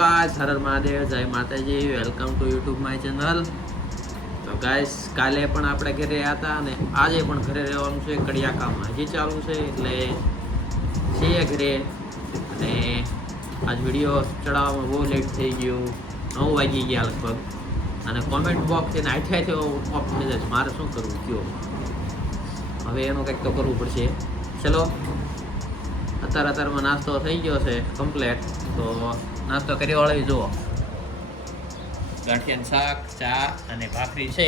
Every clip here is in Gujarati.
ગાઈસ હર હર મહાદેવ, જય માતાજી, welcome to YouTube my channel. તો ગાઈસ કાલે પણ આપણે ઘરે હતા અને આજે પણ ઘરે રહેવાનું છે. કડિયા કામ હજી ચાલુ છે એટલે છીએ ઘરે. અને આજ વિડીયો ચડાવવામાં બહુ લેટ થઈ ગયું, 9 વાગી ગયા લગભગ. અને કોમેન્ટ બોક્સ એને આઠે ઓફ થઈ જાય. મારે શું કરવું કયો? હવે એનું કંઈક તો કરવું પડશે. ચલો, અત્યારમાં નાસ્તો થઈ ગયો છે કમ્પ્લેટ. તો નાસ્તો કરી વાળી જુઓ, ગાંઠિયાનું શાક, ચા અને ભાખરી છે.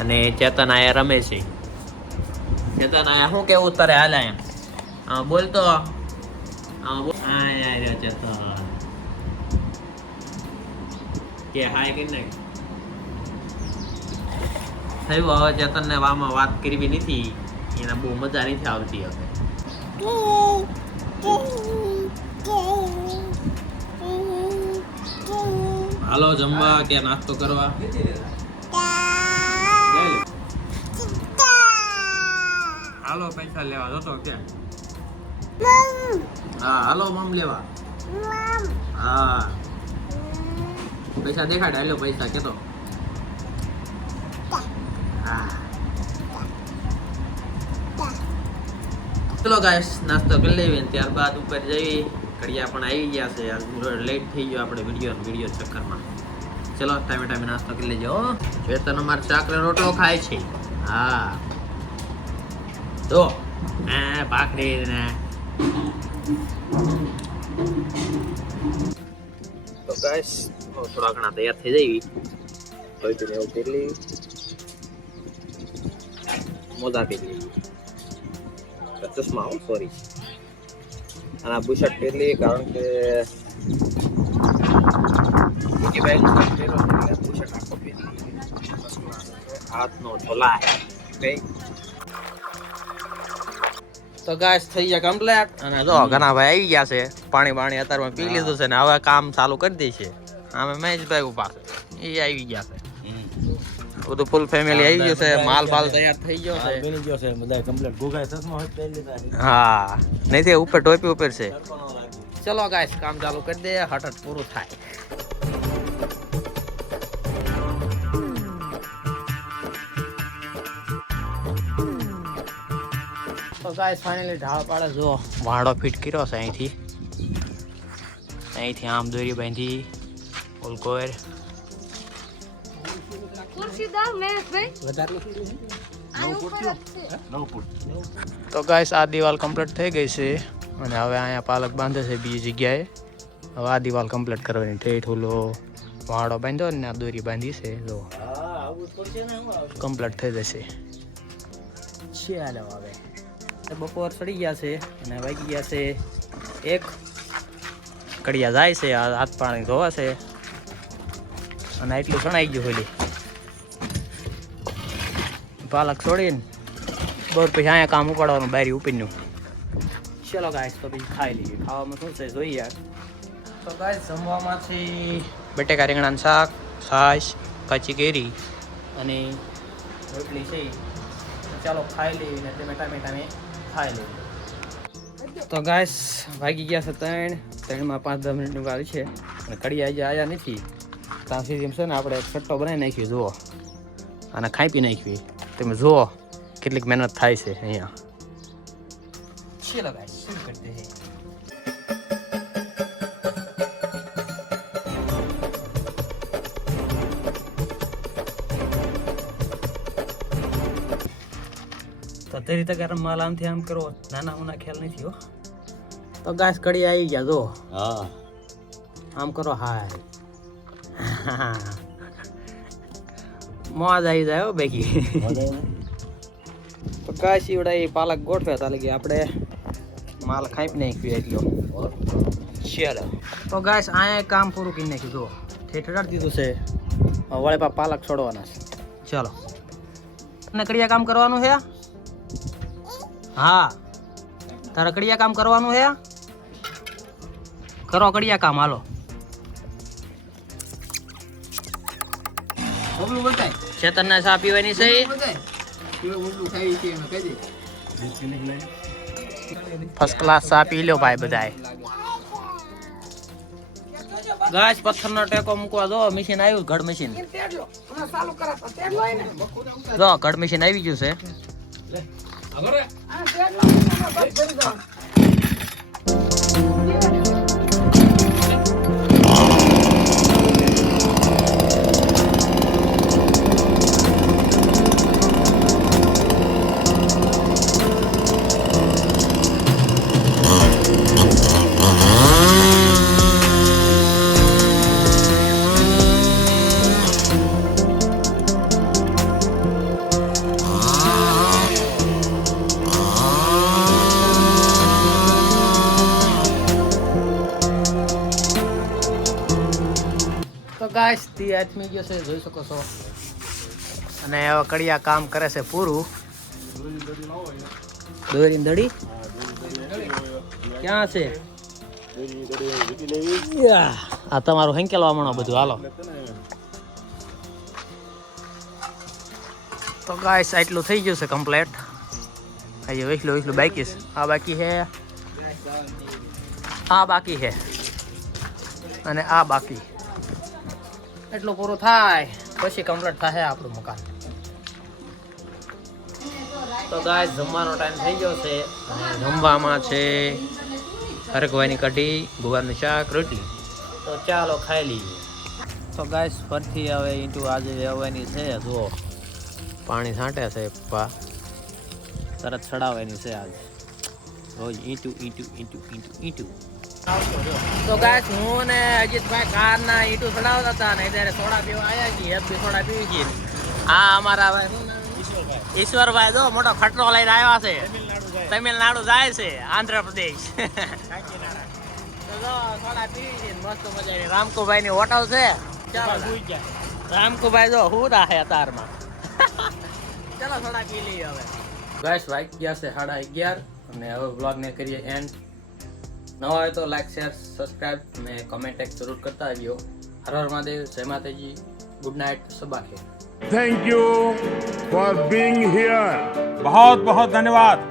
અને ચેતન આયા રમે છે. ચેતન આયા શું કેવું તારે હાલ આયા બોલતો ચેતન કે હાય કે નહીં થયું. હવે ચેતન ને વામાં વાત કરવી નથી, એને બહુ મજા નથી આવતી. હવે હાલો જમવા કે નાસ્તો કરવા? હાલો પૈસા લેવા જતો કે? હા હાલો મમ લેવા. હા પૈસા દેખાડે. હાલો પૈસા કેતો. હા ચલો ગાઈસ નાસ્તો કરી લેવી, ત્યારબાદ ઉપર જઈ. કડિયા પણ આવી ગયા છે. લેટ થઈ ગયો આપણે વિડીયો ચક્કરમાં. ચલો ટાઈમે નાસ્તો કરી લેજો. ચેતન અમારે ચાકરે રોટલો ખાય છે. હા તો ભાખરી ને તો ગાઈસ થોડા ઘણા તૈયાર થઈ જઈ. એવું કેટલી મોજા કેટલી ચશ્મા સોરી અને આ બુશર્ટ પહેરલી, કારણ કે હાથનો છોલાય. તો ગાઈસ થઈ ગયા કમ્પ્લીટ. અને જો ઘણા ભાઈ આવી ગયા છે. પાણી અત્યારમાં પી લીધું છે ને હવે કામ ચાલુ કરી દે છે. અમે મહેશભાઈ ઉભા છે, એ આવી ગયા છે. બધું ફૂલ ફેમિલી આવી ગયું છે. માલ તૈયાર થઈ ગયો છે. બની ગયો છે બધા કમ્પ્લીટ. ગોગાય ચશ્મા હોય પહેરી લીધા. હા નહીં તે ઉપર ટોપી ઉપર છે. ચલો ગાઈસ કામ ચાલુ કરી દે, હઠ પૂરું થાય. તો ગાઈસ ફાઇનલી ઢાળ પાડે જો વાડો ફિટ કર્યો છે. અહીંથી આમ દોરી બાંધી ઓલકોર. તો ગાઈસ આ દિવાલ કમ્પ્લીટ થઈ ગઈ છે. અને હવે અહીંયા પાલક બાંધે છે બીજી જગ્યાએ. હવે આ દિવાલ કમ્પ્લીટ કરવાની. ઠેઠ ઓલો વાડો બાંધ્યો ને આ દોરી બાંધી છે. જો કમ્પ્લીટ થઈ જશે. ચાલો હવે બપોર ચડી ગયા છે અને વાગી ગયા છે 1. કડિયા જાય છે, હાથ પાણી ધોવા છે. અને એટલું શણાઈ ગયું હોલી પાલક છોડીને બહુ પછી અહીંયા કામ ઉપાડવાનું બારી ઉપરનું. ચલો ગાઈસ તો પછી ખાઈ લઈએ. ખાવામાં શું છે જોઈએ. તો ગાઈસ જમવામાંથી બટેકા રીંગણાનું શાક, છાશ, કાચી કેરી અને રોટલી છે. ચાલો ખાઈ લઈએ ને ટાઈમે ખાઈ લઈએ. તો ગાઈસ વાગી ગયા છે 3માં 5-10 મિનિટનું વાર છે. અને કડિયા આજે આવ્યા નથી. ત્યાં સુધી એમ છે ને આપણે છટ્ટો બનાવી નાખીએ. જુઓ અને ખાઈ પી નાખીએ. તમે જુઓ કેટલીક મહેનત થાય છે અહીંયા. ચલો ગાઈસ શરૂ કરતે હૈ. તો તે રીતે ગરમ માલ આમથી આમ કરો, નાના ઉના ખ્યાલ નથી હો. તો ગાઈસ કડી આવી ગયા જો. હા આમ કરો. હાય મોજ આવી જાય હો બેગી. તો ગાઈસ ઈવડા એ પાલક ગોઠવ્યા હતા કે આપણે માલ ખાઈ નાખ્યું એટલો. ચાલો તો ગાઈસ અહીંયા કામ પૂરું કરી નાખ્યું. જો ઠેઠડાડી દીધું છે. વળે પાલક છોડવાના છે. ચાલો અને કડિયા કામ કરવાનું છે. હા તારે કડિયા કામ કરવાનું છે. કરો કડિયા કામ. હાલો ચેતન ને ચા પીવાની છે. ફર્સ્ટ ક્લાસ ચા પી લો ભાઈ બધાય. ગાય પથ્થરનો ટેકો મૂકવા દો મશીન આવ્યું ઘડ મશીન જો ઘડ મશીન આવી ગયું છે તો ગાઈસ તી આથમી ગયો છે જોઈ શકો છો અને હવે કડિયા કામ કરે છે પૂરું દોરીની દડી ક્યાં છે આ તમારું હેંકેલવા મણો બધું હાલો તો ગાઈસ આટલું થઈ ગયું છે કમ્પ્લીટ હજી એટલું બાકી છે આ બાકી છે આ બાકી છે અને આ બાકી એટલું પૂરું થાય પછી કમ્પ્લીટ થાય આપણું મકાન તો ગાઈસ જમવાનો ટાઈમ થઈ ગયો છે અને જમવામાં છે હરગવાની કઢી ગુવારનું શાક રોટલી તો ચાલો ખાઈ લઈએ તો ગાઈસ ફરથી હવે ઈંટું આજે વેવવાની છે જુઓ પાણી છાંટે છે પપ્પા તરત ચડાવવાની છે આજે રોજ ઈંટું તો ગાઈસ હું ને અજીતભાઈ કારના ઈંટું ચડાવતા હતા ને ત્યારે સોડા પીવા આવ્યા છીએ એક બી સોડા પીવી છીએ આ અમારા ઈશ્વરભાઈ જો મોટો ખટરો લઈને આવ્યા છે તમિલનાડુ જાય છે આંધ્રપ્રદેશ તો જો સોડા પીવી છીએ મસ્ત મજાની રામકુભાઈ ની હોટલ છે ચાલો રામકુભાઈ જો હું રાહે અતારમાં ચાલો સોડા પી લઈએ હવે ગાઈસ વાગ્યા છે 11:30 અને હવે વ્લોગ ને કરીએ એન્ડ નવા હોય તો લાઈક શેર સબસ્ક્રાઇબ અને કમેન્ટ એક જરૂર કરતા આવ્યો હર હર મહાદેવ જય માતાજી good night Saba Kher Thank you for being here. बहुत बहुत धन्यवाद.